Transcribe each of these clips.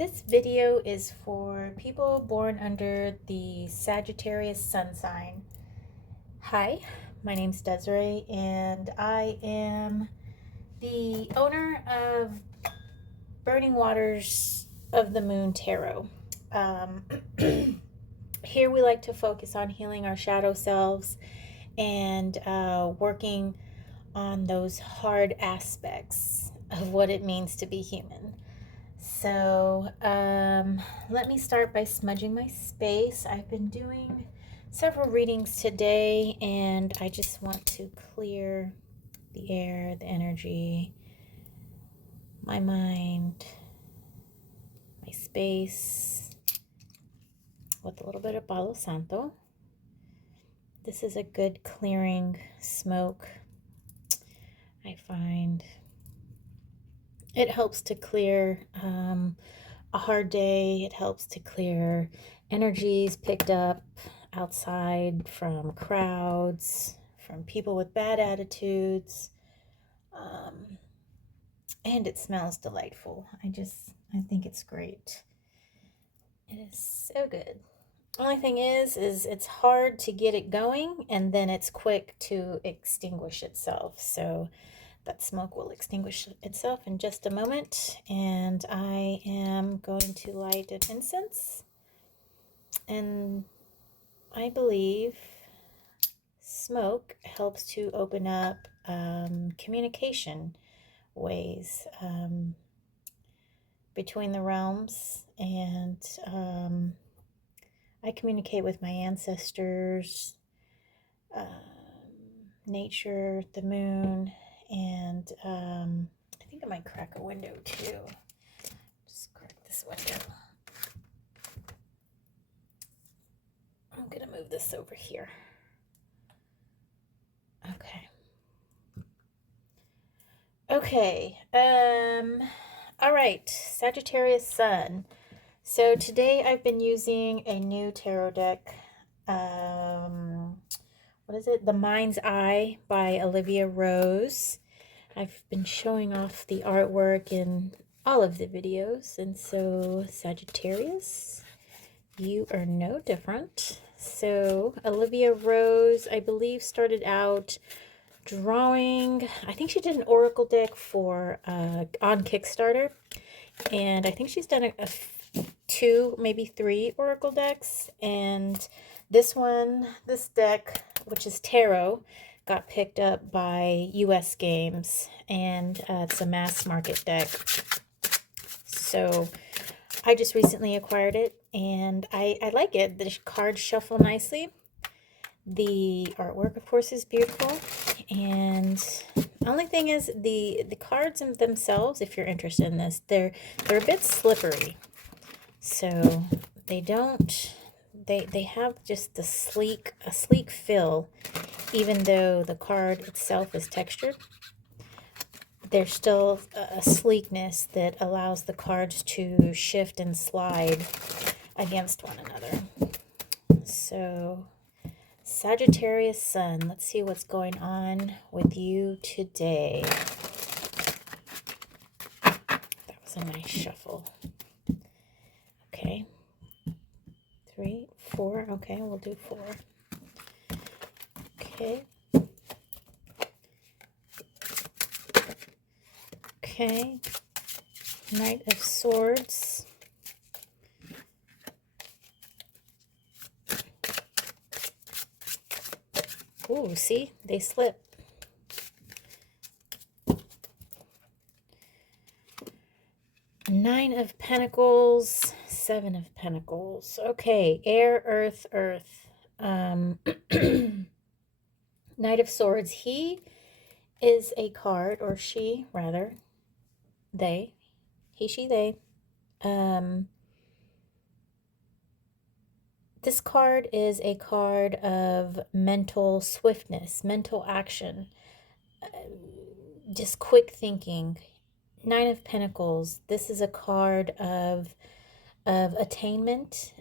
This video is for people born under the Sagittarius sun sign. Hi, my name's Desiree, and I am the owner of Burning Waters of the Moon Tarot. Here we like to focus on healing our shadow selves and working on those hard aspects of what it means to be human. So let me start by smudging my space. I've been doing several readings today, and I just want to clear the air, the energy, my mind, my space with a little bit of Palo Santo. This is a good clearing smoke, I find. It helps to clear a hard day. It helps to clear energies picked up outside from crowds, from people with bad attitudes. And it smells delightful. I think it's great. It is so good. Only thing is it's hard to get it going, and then it's quick to extinguish itself. So that smoke will extinguish itself in just a moment, and I am going to light an incense. And I believe smoke helps to open up communication ways between the realms, and I communicate with my ancestors, nature, the moon, and I think I might crack a window too. Just crack this window. I'm gonna move this over here. Okay. All right, Sagittarius Sun. So today I've been using a new tarot deck. What is it? The Mind's Eye by Olivia Rose. I've been showing off the artwork in all of the videos, and so Sagittarius, you are no different. So Olivia Rose, I believe, started out drawing, I think she did an oracle deck for on Kickstarter, and I think she's done two, maybe three oracle decks, and this deck, which is tarot, got picked up by US Games, and it's a mass market deck. So I just recently acquired it, and I like it. The cards shuffle nicely. The artwork, of course, is beautiful, and the only thing is the cards themselves, if you're interested in this, they're a bit slippery. So they have just a sleek feel, even though the card itself is textured. There's still a sleekness that allows the cards to shift and slide against one another. So Sagittarius Sun, let's see what's going on with you today. That was a nice shuffle. Okay. 3, 4. Okay, we'll do 4. Okay. Okay. Knight of Swords. Ooh, see? They slip. Nine of Pentacles, Seven of Pentacles. Okay, air, earth, earth. Knight of Swords. He is a card, or she, rather. They. He, she, they. This card is a card of mental swiftness, mental action, just quick thinking. Nine of Pentacles. This is a card of attainment.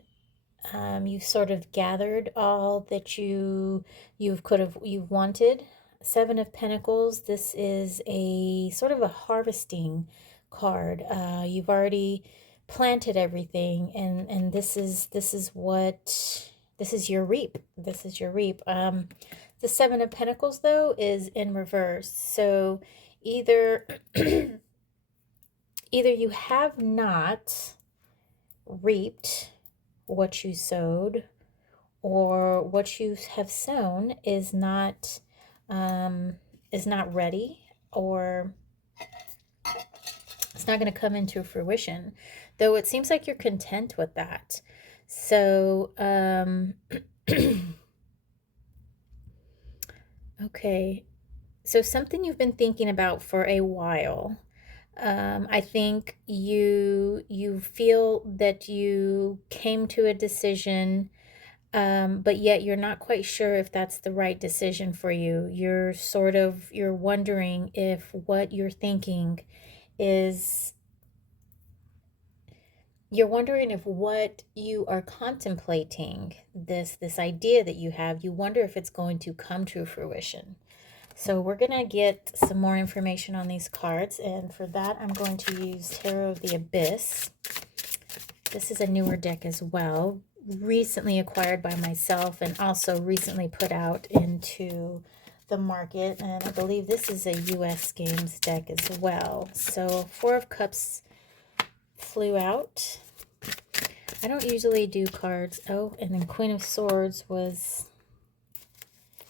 You've sort of gathered all that you've wanted. Seven of Pentacles. This is a sort of a harvesting card. You've already planted everything, and this is your reap. This is your reap. The Seven of Pentacles, though, is in reverse. So either either you have not reaped what you sowed, or what you have sown is not ready, or it's not going to come into fruition, though it seems like you're content with that. So okay, so something you've been thinking about for a while. I think you feel that you came to a decision, but yet you're not quite sure if that's the right decision for you. You're wondering if what you're thinking is, you're wondering if what you are contemplating, this idea that you have, you wonder if it's going to come to fruition. So we're going to get some more information on these cards, and for that I'm going to use Tarot of the Abyss. This is a newer deck as well, recently acquired by myself and also recently put out into the market, and I believe this is a US Games deck as well. So Four of Cups flew out. I don't usually do cards. Oh, and then Queen of Swords was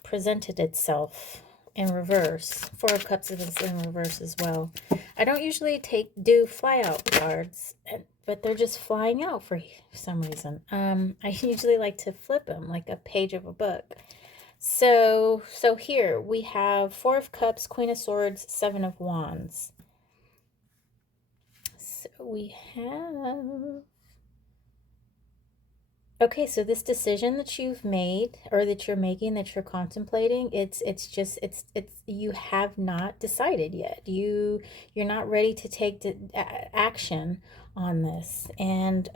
presented itself in reverse. Four of Cups is in reverse as well. I don't usually do fly out cards, but they're just flying out for some reason. I usually like to flip them like a page of a book. So here we have Four of Cups, Queen of Swords, Seven of Wands. So we have, okay, so this decision that you've made, or that you're making, that you're contemplating, it's you have not decided yet. You're not ready to take action on this. And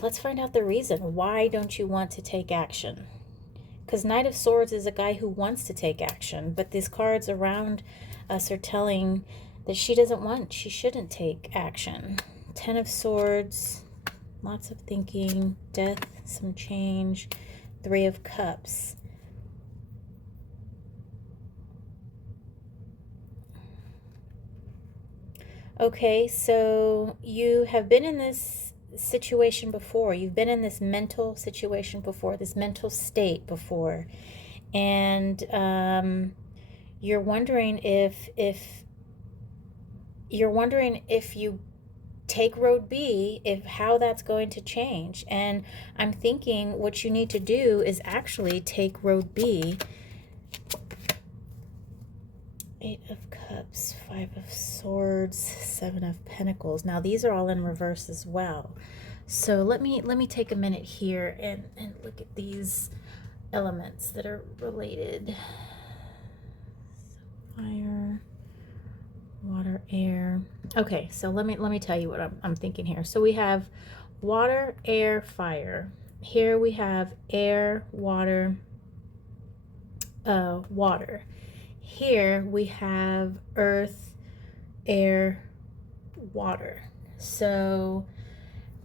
let's find out the reason. Why don't you want to take action? Because Knight of Swords is a guy who wants to take action, but these cards around us are telling that she shouldn't take action. Ten of Swords, lots of thinking, death, some change. Three of Cups. Okay, so you have been in this situation before. You've been in this mental situation before, this mental state before. And you're wondering if you take road B, how that's going to change. And I'm thinking what you need to do is actually take road B. Eight of Cups, Five of Swords, Seven of Pentacles. Now these are all in reverse as well. So let me take a minute here and look at these elements that are related. So fire, water, air. Okay, so let me tell you what I'm thinking here. So we have water, air, fire. Here we have air, water, water. Here we have earth, air, water. So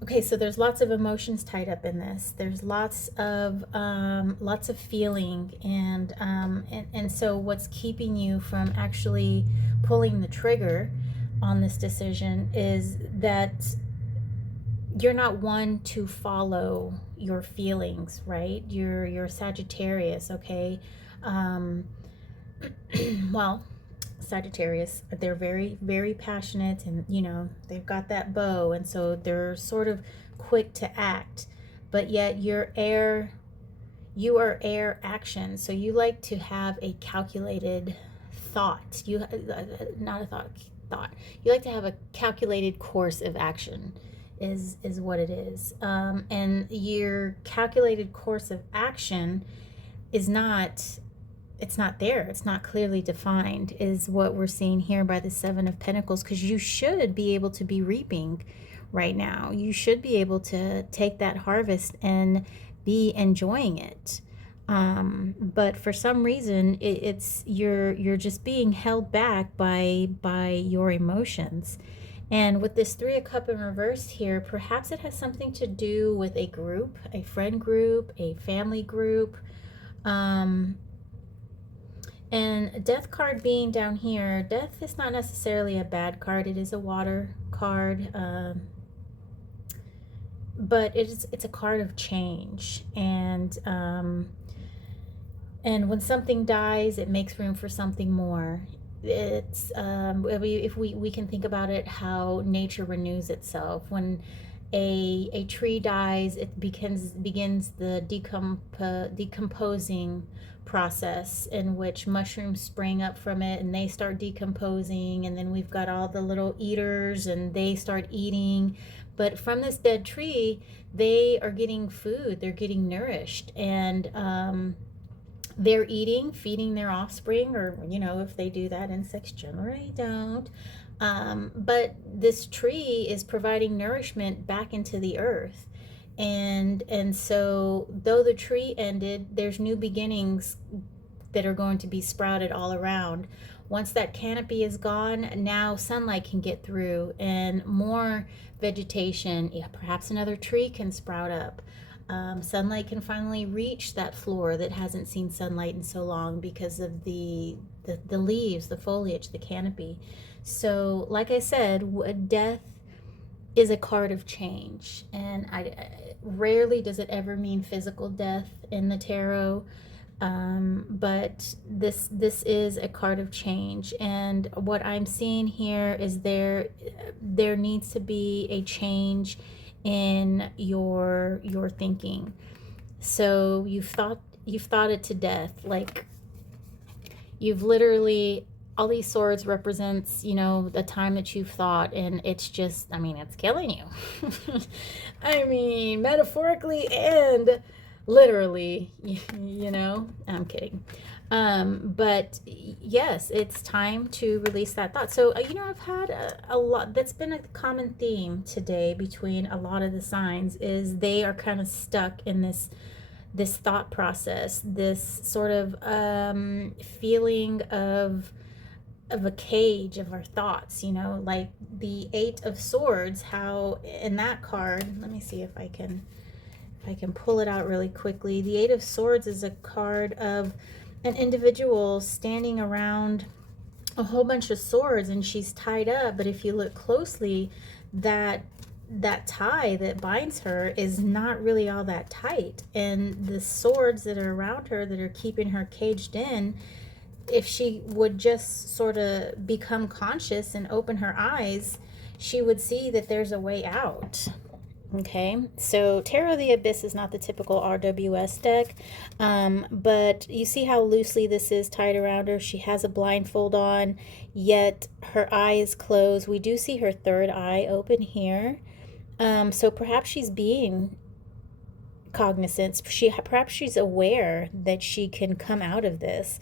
okay, so there's lots of emotions tied up in this. There's lots of feeling, and so what's keeping you from actually pulling the trigger on this decision is that you're not one to follow your feelings, right? You're Sagittarius, okay? Well, Sagittarius, they're very, very passionate, and they've got that bow, and so they're sort of quick to act, but yet you are air action, so you like to have a calculated thought. Not a thought. You like to have a calculated course of action is what it is. And your calculated course of action is not, it's not there. It's not clearly defined, is what we're seeing here by the Seven of Pentacles, because you should be able to be reaping right now. You should be able to take that harvest and be enjoying it. But for some reason, you're just being held back by your emotions. And with this Three of Cups in reverse here, perhaps it has something to do with a group, a friend group, a family group. And Death card being down here, Death is not necessarily a bad card. It is a water card, but it's a card of change. And when something dies, it makes room for something more. It's if we can think about it, how nature renews itself. When a tree dies, it begins the decomposing process, in which mushrooms spring up from it and they start decomposing, and then we've got all the little eaters and they start eating. But from this dead tree, they are getting food, they're getting nourished, and they're eating, feeding their offspring, or if they do that, insects generally don't. But this tree is providing nourishment back into the earth. And so though the tree ended, there's new beginnings that are going to be sprouted all around. Once that canopy is gone, now sunlight can get through and more vegetation, perhaps another tree can sprout up. Sunlight can finally reach that floor that hasn't seen sunlight in so long because of the leaves, the foliage, the canopy. So like I said, death is a card of change, and I rarely does it ever mean physical death in the tarot. But this is a card of change, and what I'm seeing here is there needs to be a change in your thinking. So you've thought it to death. Like, you've literally, all these swords represents, the time that you've thought, and it's just, it's killing you. I mean, metaphorically and literally, I'm kidding. But yes, it's time to release that thought. So, I've had a lot, that's been a common theme today between a lot of the signs, is they are kind of stuck in this thought process, this sort of feeling of a cage of our thoughts, like the Eight of Swords, how in that card, let me see if I can pull it out really quickly. The Eight of Swords is a card of an individual standing around a whole bunch of swords, and she's tied up, but if you look closely, that tie that binds her is not really all that tight, and the swords that are around her that are keeping her caged in, if she would just sort of become conscious and open her eyes, she would see that there's a way out. Okay, so Tarot of the Abyss is not the typical RWS deck, but you see how loosely this is tied around her. She has a blindfold on, yet her eye is closed. We do see her third eye open here. So perhaps she's being cognizant. Perhaps she's aware that she can come out of this.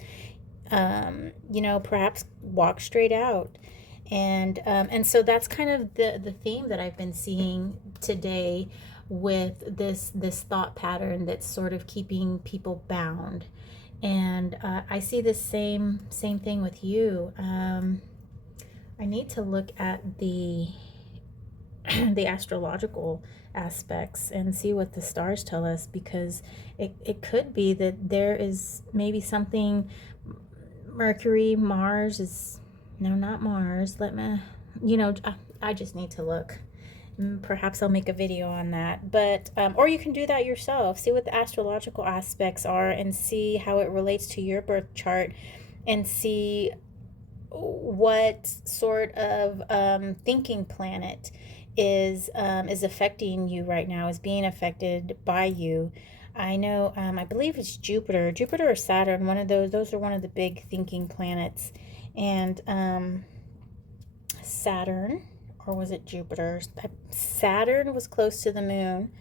Perhaps walk straight out. And so that's kind of the theme that I've been seeing today with this thought pattern that's sort of keeping people bound. And I see the same thing with you. I need to look at the astrological aspects and see what the stars tell us, because it could be that there is maybe something. Mercury, Mars is, no, not Mars. I just need to look. Perhaps I'll make a video on that. But, or you can do that yourself. See what the astrological aspects are and see how it relates to your birth chart, and see what sort of thinking planet is affecting you right now, is being affected by you. I know, I believe it's Jupiter or Saturn, one of those are one of the big thinking planets. And Saturn, or was it Jupiter? Saturn was close to the moon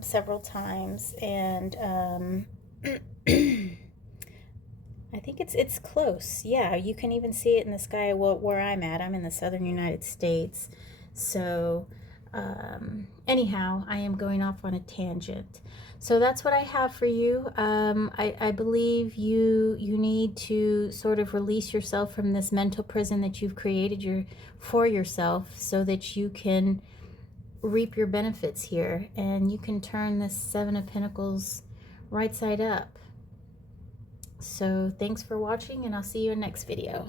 several times, and I think it's close. Yeah, you can even see it in the sky where I'm at. I'm in the southern United States. So Anyhow, I am going off on a tangent. So that's what I have for you. I believe you need to sort of release yourself from this mental prison that you've created for yourself, so that you can reap your benefits here, and you can turn this Seven of Pentacles right side up. So thanks for watching, and I'll see you in next video.